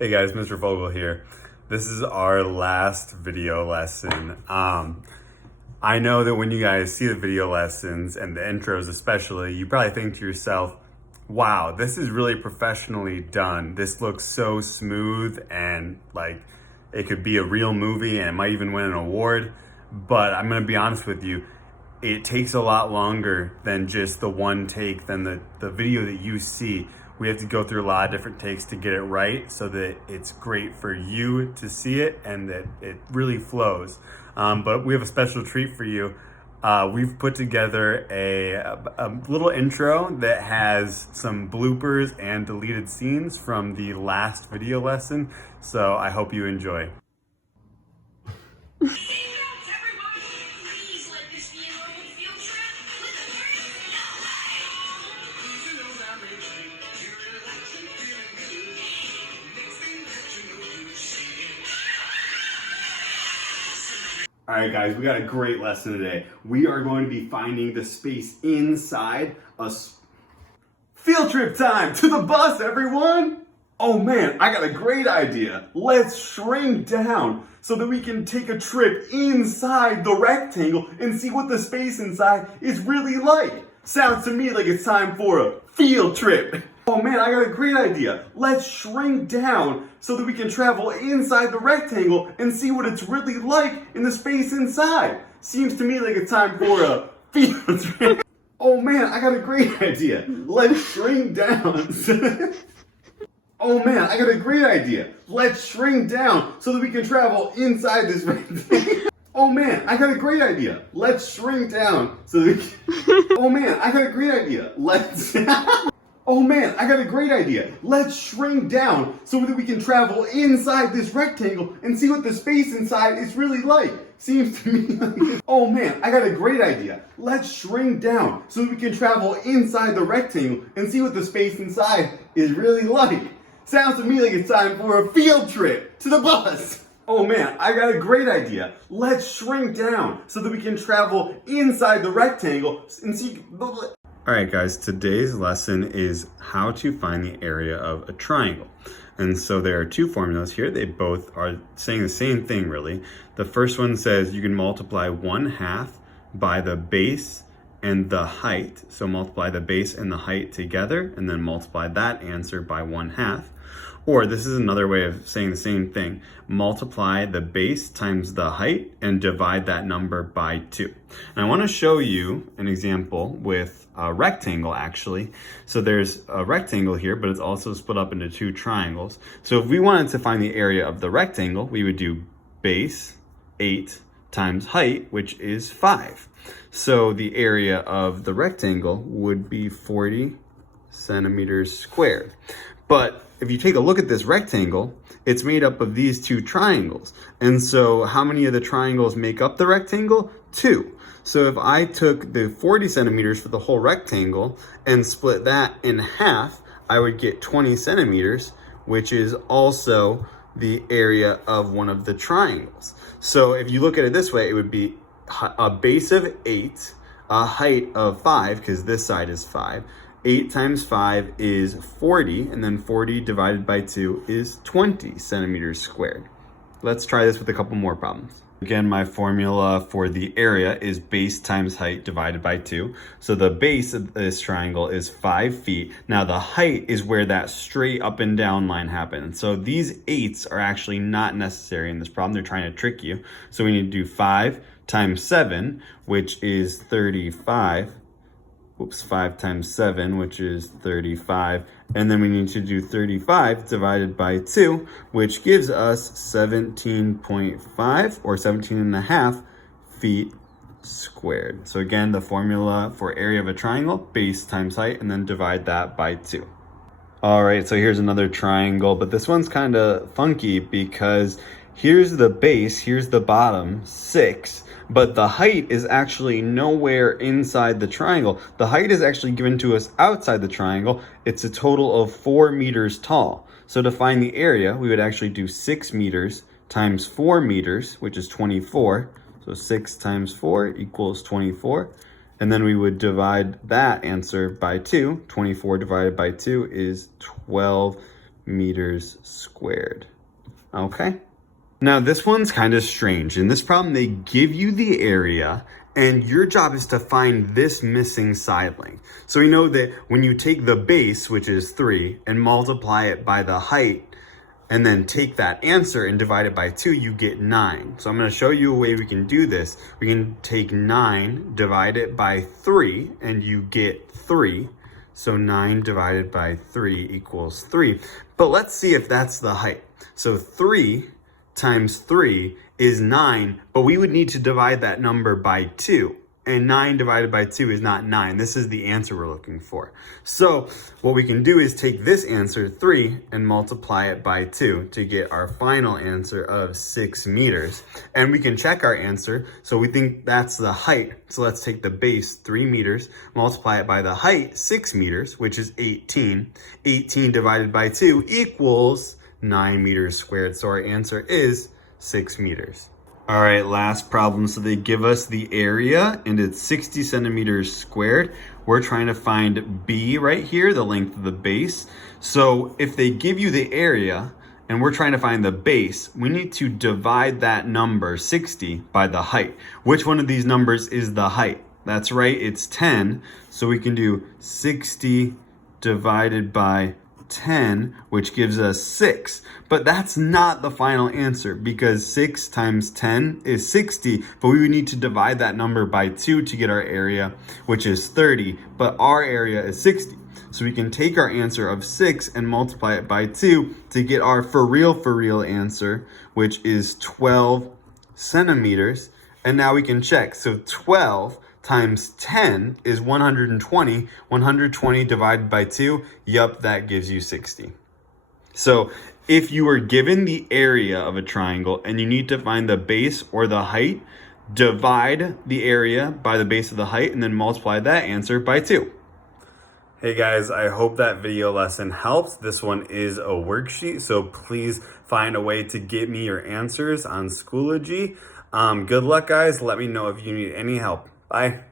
Hey guys, Mr. Vogel here. This is our last video lesson. I know that when you guys see the video lessons and the intros especially, you probably think to yourself, wow, this is really professionally done. This looks so smooth and like it could be a real movie and it might even win an award. But I'm gonna be honest with you, it takes a lot longer than just the one take, than the video that you see. We have to go through a lot of different takes to get it right so that it's great for you to see it and that it really flows. But we have a special treat for you. We've put together a little intro that has some bloopers and deleted scenes from the last video lesson. So I hope you enjoy. All right, guys, we got a great lesson today. We are going to be finding the space inside a field trip time to the bus, everyone. Oh man, I got a great idea. Let's shrink down so that we can take a trip inside the rectangle and see what the space inside is really like. Sounds to me like it's time for a field trip. Oh man, I got a great idea. Let's shrink down so that we can travel inside the rectangle and see what it's really like in the space inside. Seems to me like it's time for a field trip. Oh man, I got a great idea. Let's shrink down. Oh man, I got a great idea. Let's shrink down so that we can travel inside this rectangle. Oh man, I got a great idea. Let's shrink down so that we can... Oh man, I got a great idea. Let's... Oh man, I got a great idea. Let's shrink down so that we can travel inside this rectangle and see what the space inside is really like. Seems to me like... Oh man, I got a great idea. Let's shrink down so that we can travel inside the rectangle and see what the space inside is really like. Sounds to me like it's time for a field trip to the bus. Oh man, I got a great idea. Let's shrink down so that we can travel inside the rectangle and see... All right, guys, today's lesson is how to find the area of a triangle. And so there are two formulas here. They both are saying the same thing, really. The first one says you can multiply 1/2 by the base and the height. So multiply the base and the height together and then multiply that answer by 1/2. Or this is another way of saying the same thing. Multiply the base times the height and divide that number by 2. And I want to show you an example with a rectangle, actually. So there's a rectangle here, but it's also split up into two triangles. So if we wanted to find the area of the rectangle, we would do base 8 times height, which is 5. So the area of the rectangle would be 40 centimeters squared. But if you take a look at this rectangle, it's made up of these two triangles. And so how many of the triangles make up the rectangle? 2. So if I took the 40 centimeters for the whole rectangle and split that in half, I would get 20 centimeters, which is also the area of one of the triangles. So if you look at it this way, it would be a base of 8, a height of 5, because this side is 5. 8 times 5 is 40, and then 40 divided by 2 is 20 centimeters squared. Let's try this with a couple more problems. Again, my formula for the area is base times height divided by 2. So the base of this triangle is 5 feet. Now the height is where that straight up and down line happens. So these 8s are actually not necessary in this problem. They're trying to trick you. So we need to do 5 times 7, which is 35. 5 times 7, which is 35. And then we need to do 35 divided by 2, which gives us 17.5 or 17.5 feet squared. So again, the formula for area of a triangle, base times height, and then divide that by 2. All right, so here's another triangle, but this one's kind of funky because here's the base, here's the bottom, 6. But the height is actually nowhere inside the triangle. The height is actually given to us outside the triangle. It's a total of 4 meters tall. So to find the area, we would actually do 6 meters times 4 meters, which is 24. So 6 times 4 equals 24. And then we would divide that answer by 2. 24 divided by 2 is 12 meters squared. Okay? Now this one's kind of strange. In this problem, they give you the area and your job is to find this missing side length. So we know that when you take the base, which is 3, and multiply it by the height, and then take that answer and divide it by 2, you get 9. So I'm going to show you a way we can do this. We can take 9, divide it by 3, and you get 3. So 9 divided by 3 equals 3. But let's see if that's the height. So 3 times 3 is 9, but we would need to divide that number by 2. And 9 divided by 2 is not 9. This is the answer we're looking for. So what we can do is take this answer, 3, and multiply it by 2 to get our final answer of 6 meters. And we can check our answer. So we think that's the height. So let's take the base, 3 meters, multiply it by the height, 6 meters, which is 18. 18 divided by 2 equals 9 meters squared. So our answer is 6 meters. All right, last problem. So they give us the area and it's 60 centimeters squared. We're trying to find B right here, the length of the base. So if they give you the area and we're trying to find the base, we need to divide that number 60 by the height. Which one of these numbers is the height? That's right, it's 10. So we can do 60 divided by 10, which gives us 6. But that's not the final answer because 6 times 10 is 60, but we would need to divide that number by 2 to get our area, which is 30, but our area is 60. So we can take our answer of 6 and multiply it by 2 to get our for real answer, which is 12 centimeters. And now we can check. So 12 times 10 is 120. 120 divided by 2, yup, that gives you 60. So if you are given the area of a triangle and you need to find the base or the height, divide the area by the base of the height and then multiply that answer by 2. Hey guys, I hope that video lesson helps. This one is a worksheet, so please find a way to get me your answers on Schoology. Good luck, guys. Let me know if you need any help. Bye.